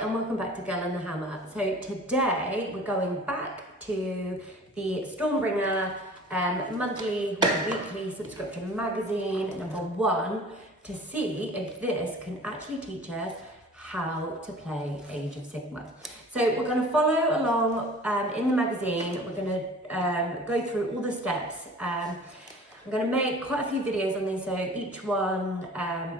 and welcome back to Girl and the Hammer. So today we're going back to the Stormbringer monthly or weekly subscription magazine #1 to see if this can actually teach us how to play Age of Sigmar. So we're going to follow along in the magazine. We're going to go through all the steps. I'm going to make quite a few videos on these, so each one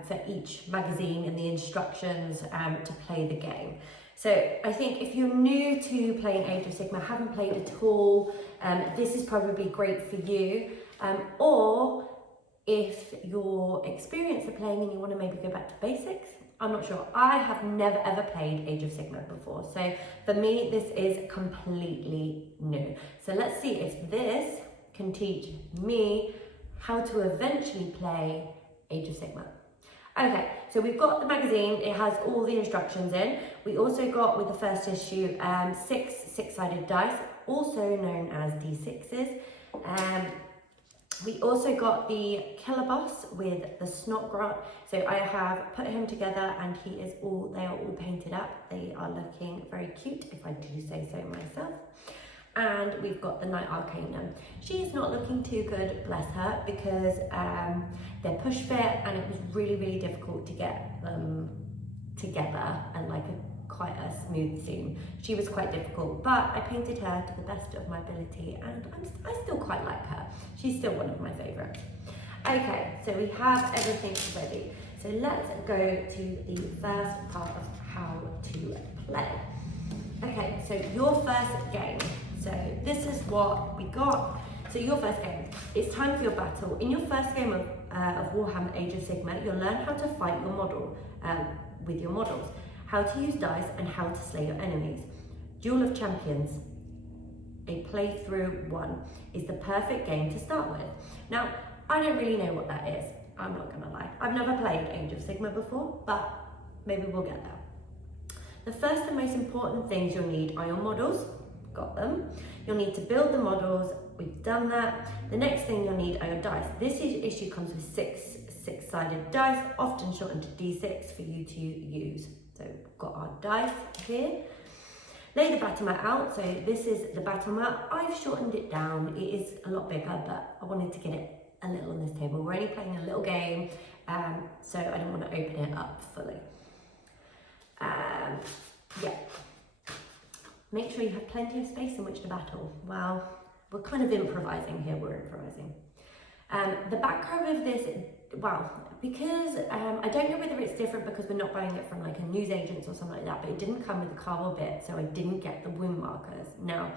for each magazine and the instructions to play the game. So I think if you're new to playing Age of Sigmar, haven't played at all, this is probably great for you. Or if you're experienced at playing and you want to maybe go back to basics, I'm not sure. I have never ever played Age of Sigmar before, so for me this is completely new. So let's see if this can teach me how to eventually play Age of Sigmar. Okay, so we've got the magazine, it has all the instructions in. We also got, with the first issue, six-sided dice, also known as D6s. We also got the killer boss with the Snotgrot. So I have put him together and they are all painted up. They are looking very cute, if I do say so myself. And we've got the Knight Arcanum. She's not looking too good, bless her, because they're push fit and it was really, really difficult to get them together and like quite a smooth seam. She was quite difficult, but I painted her to the best of my ability and I still quite like her. She's still one of my favourites. Okay, so we have everything ready. So let's go to the first part of how to play. Okay, so your first game. So this is what we got. So your first game, it's time for your battle. In your first game of Warhammer Age of Sigmar, you'll learn how to fight your model with your models, how to use dice and how to slay your enemies. Duel of Champions, a playthrough 1, is the perfect game to start with. Now, I don't really know what that is, I'm not gonna lie. I've never played Age of Sigmar before, but maybe we'll get there. The first and most important things you'll need are your models. Got them. You'll need to build the models. We've done that. The next thing you'll need are your dice. This issue comes with six-sided dice, often shortened to D6 for you to use. So we've got our dice here. Lay the battle mat out. So this is the battle mat. I've shortened it down. It is a lot bigger, but I wanted to get it a little on this table. We're only playing a little game, so I didn't want to open it up fully. Yeah. Make sure you have plenty of space in which to battle. Well, we're kind of improvising here, The back cover of this, well, because I don't know whether it's different because we're not buying it from like a newsagent or something like that, but it didn't come with the cardboard bit, so I didn't get the wound markers. Now,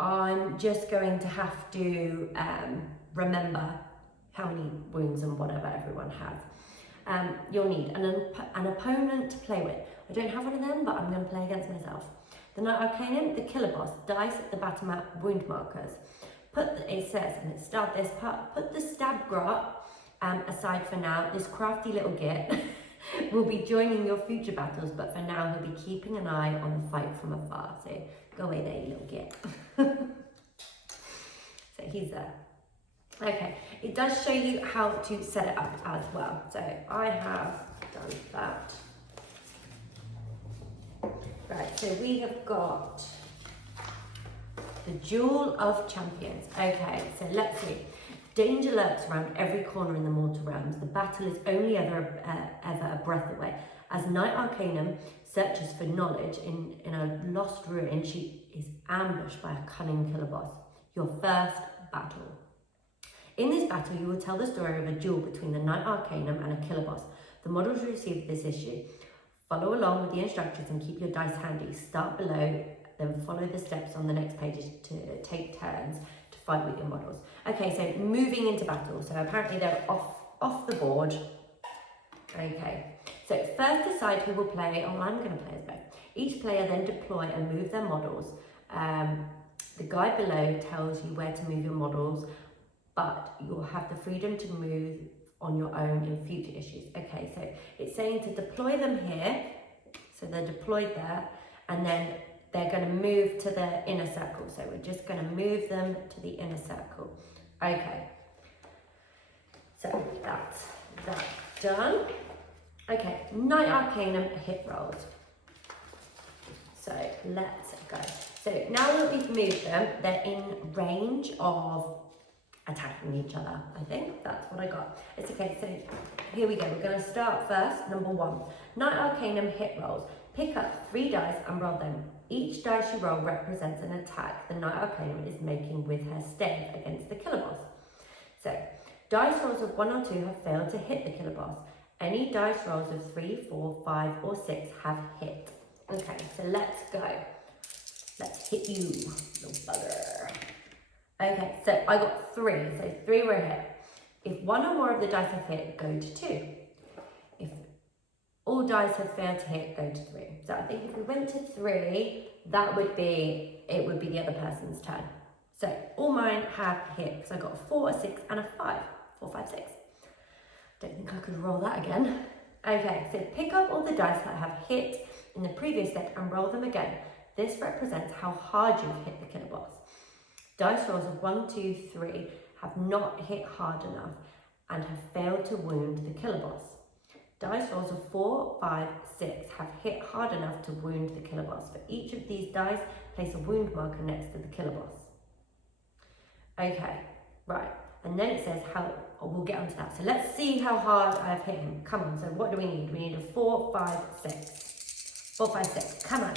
I'm just going to have to remember how many wounds and whatever everyone has. You'll need an opponent to play with. I don't have one of them, but I'm going to play against myself. The Knight Arcanum, the killer boss, dice, the battle map, wound markers. It says, and let's start this part, put the Stormbringer aside for now. This crafty little git will be joining your future battles, but for now he'll be keeping an eye on the fight from afar. So go away there, you little git. So he's there. Okay, it does show you how to set it up as well. So I have done that. Right, so we have got the Duel of Champions. Okay, so let's see. Danger lurks around every corner in the mortal realms. The battle is only ever a breath away. As Knight Arcanum searches for knowledge in a lost ruin, she is ambushed by a cunning killer boss. Your first battle. In this battle, you will tell the story of a duel between the Knight Arcanum and a killer boss. The models received this issue. Follow along with the instructions and keep your dice handy. Start below, then follow the steps on the next pages to take turns to fight with your models. Okay, so moving into battle. So apparently they're off the board. Okay, so first decide who will play. Oh, I'm going to play as both. Each player then deploy and move their models. The guide below tells you where to move your models, but you'll have the freedom to move on your own in future issues. Okay, so it's saying to deploy them here, so they're deployed there, and then they're going to move to the inner circle. So we're just going to move them to the inner circle. Okay, so that's that done. Okay, Knight Arcanum hit rolls. So let's go. So now that we've moved them, they're in range of attacking each other. I think that's what I got. It's okay, so here we go. We're going to start first. Number 1, Knight Arcanum hit rolls. Pick up 3 dice and roll them. Each dice you roll represents an attack the Knight Arcanum is making with her stave against the killer boss. So, dice rolls of 1 or 2 have failed to hit the killer boss. Any dice rolls of 3, 4, 5 or 6 have hit. Okay, so let's go. Let's hit you, little bugger. Okay, so I got 3, so 3 were hit. If 1 or more of the dice have hit, go to 2. If all dice have failed to hit, go to 3. So I think if we went to 3, it would be the other person's turn. So all mine have hit, because I got a 4, a 6 and a 5. 4, 5, 6. Don't think I could roll that again. Okay, so pick up all the dice that have hit in the previous step and roll them again. This represents how hard you've hit the killer boss. Dice rolls of 1, 2, 3 have not hit hard enough and have failed to wound the killer boss. Dice rolls of 4, 5, 6 have hit hard enough to wound the killer boss. For each of these dice, place a wound marker next to the killer boss. Okay, right. And then it says we'll get onto that. So let's see how hard I've hit him. Come on, so what do we need? We need a 4, 5, 6. 4, 5, 6, come on.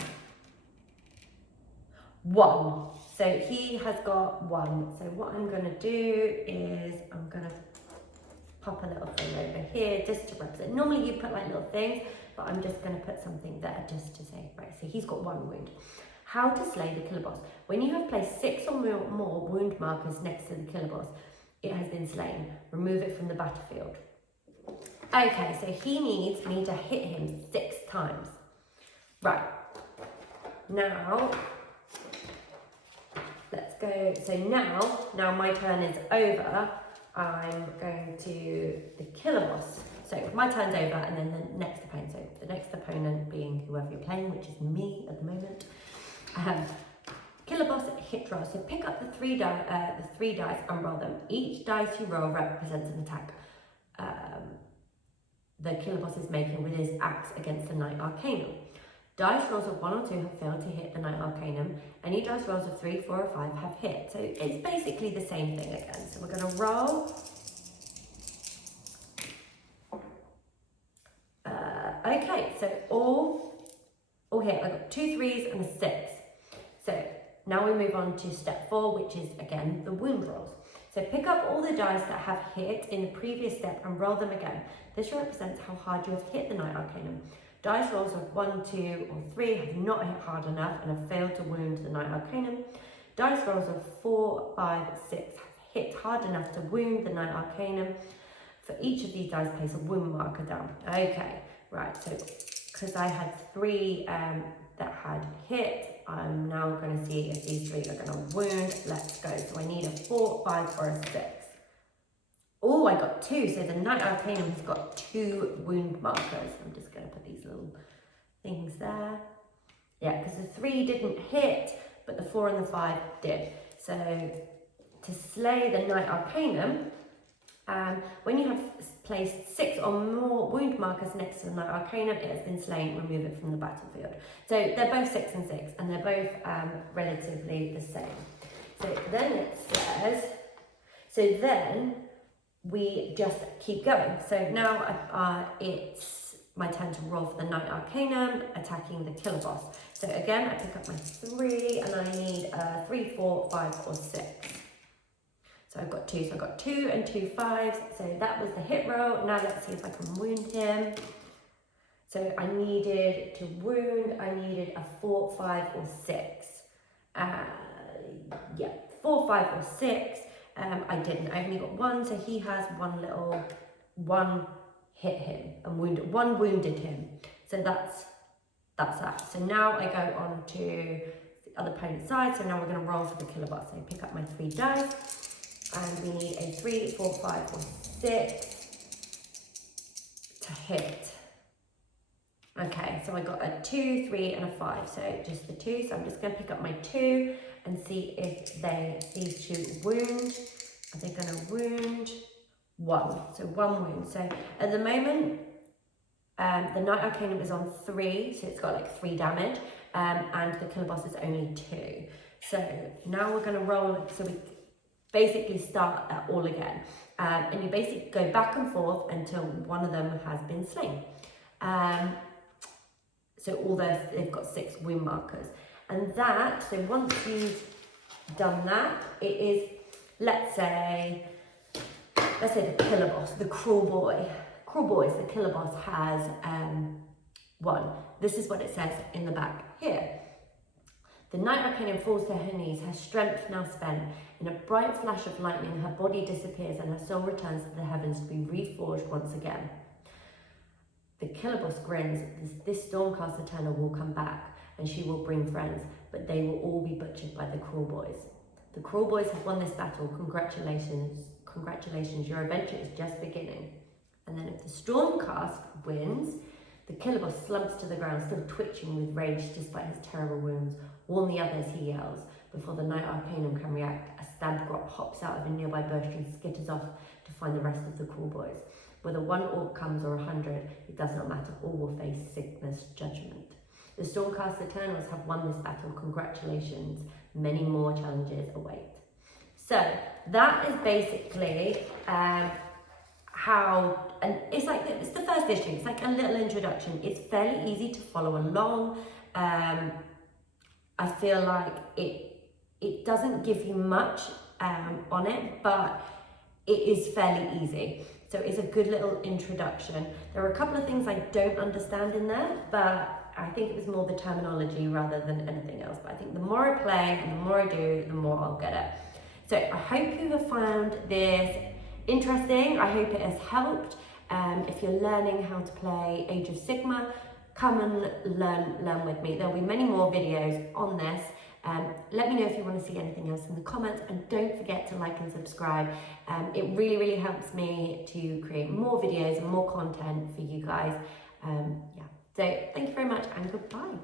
1. So he has got 1. So what I'm going to do is I'm going to pop a little thing over here just to represent. Normally you put like little things, but I'm just going to put something there just to say, right, so he's got 1 wound. How to slay the killer boss. When you have placed 6 or more wound markers next to the killer boss, it has been slain. Remove it from the battlefield. Okay, so he needs me to hit him 6 times. Right. Now, let's go. So now my turn is over. I'm going to the killer boss. So my turn's over, and then the next opponent. So the next opponent being whoever you're playing, which is me at the moment. Killer boss hit roll. So pick up the 3 dice and roll them. Each dice you roll represents an attack the killer boss is making with his axe against the Knight Arcanum. Dice rolls of 1 or 2 have failed to hit the Knight Arcanum. Any dice rolls of 3, 4 or 5 have hit. So it's basically the same thing again. So we're going to roll. Okay, so all hit. I got 2 3s and a 6. So now we move on to step 4, which is again the wound rolls. So pick up all the dice that have hit in the previous step and roll them again. This represents how hard you have hit the Knight Arcanum. Dice rolls of 1, 2 or 3 have not hit hard enough and have failed to wound the Knight Arcanum. Dice rolls of 4, 5, 6 have hit hard enough to wound the Knight Arcanum. For each of these dice, place a wound marker down. Okay, right, so because I had 3 that had hit, I'm now going to see if these 3 are going to wound. Let's go. So I need a 4, 5 or a 6. Oh, I got 2. So the Knight Arcanum has got 2 wound markers. I'm just going to put these little things there. Yeah, because the 3 didn't hit, but the 4 and the 5 did. So to slay the Knight Arcanum, when you have placed 6 or more wound markers next to the Knight Arcanum, it has been slain. Remove it from the battlefield. So they're both 6 and 6, and they're both relatively the same. So then it says, so then we just keep going. So now it's my turn to roll for the Knight Arcanum, attacking the killer boss. So again, I pick up my 3, and I need 3, 4, 5 or 6. So I've got 2, so I've got 2 and 2 5s. So that was the hit roll. Now let's see if I can wound him. So I needed to wound, I needed a 4, 5 or 6. Yeah, 4, 5 or 6. I didn't, I only got 1, so he has 1 hit him and wounded, 1 wounded him. So that's that. So now I go on to the other opponent's side. So now we're going to roll for the killer boss. So I pick up my 3 dice. And we need a 3, 4, 5 or 6 to hit. Okay, so I got a 2, 3 and a 5. So just the 2. So I'm just going to pick up my 2 and see if these 2 wound. Are they going to wound? 1. So 1 wound. So at the moment, The Knight Arcanum is on 3, so it's got like 3 damage, and the Killer Boss is only 2. So now we're going to roll, so we basically start that all again. And you basically go back and forth until one of them has been slain. So although they've got 6 wound markers. And that, so once you've done that, it is, let's say the Killer Boss, the Cruel Boy. Cruel Boys, the Killer Boss has 1. This is what it says in the back here. The Knight Arcanum falls to her knees, her strength now spent. In a bright flash of lightning, her body disappears and her soul returns to the heavens to be reforged once again. The Killer Boss grins. This Stormcast Eternal will come back, and she will bring friends, but they will all be butchered by the Cruel Boys. The Cruel Boys have won this battle. Congratulations. Congratulations, your adventure is just beginning. And then if the Stormcast wins, the Killer Boss slumps to the ground, still twitching with rage despite his terrible wounds. Warn the others, he yells. Before the Knight Arcanum can react, a stabbed grot hops out of a nearby bush and skitters off to find the rest of the Cruel Boys. Whether 1 orc comes or 100, it does not matter, all will face Sigmar's judgment. The Stormcast Eternals have won this battle, congratulations. Many more challenges await. So that is basically how, and it's like, it's the first issue, it's like a little introduction. It's fairly easy to follow along. I feel like it doesn't give you much on it, but it is fairly easy. So it's a good little introduction. There are a couple of things I don't understand in there, but I think it was more the terminology rather than anything else. But I think the more I play and the more I do, the more I'll get it. So I hope you have found this interesting. I hope it has helped. If you're learning how to play Age of Sigmar, come and learn with me. There'll be many more videos on this. Let me know if you want to see anything else in the comments, and don't forget to like and subscribe. It really, really helps me to create more videos and more content for you guys. Yeah. So thank you very much, and goodbye.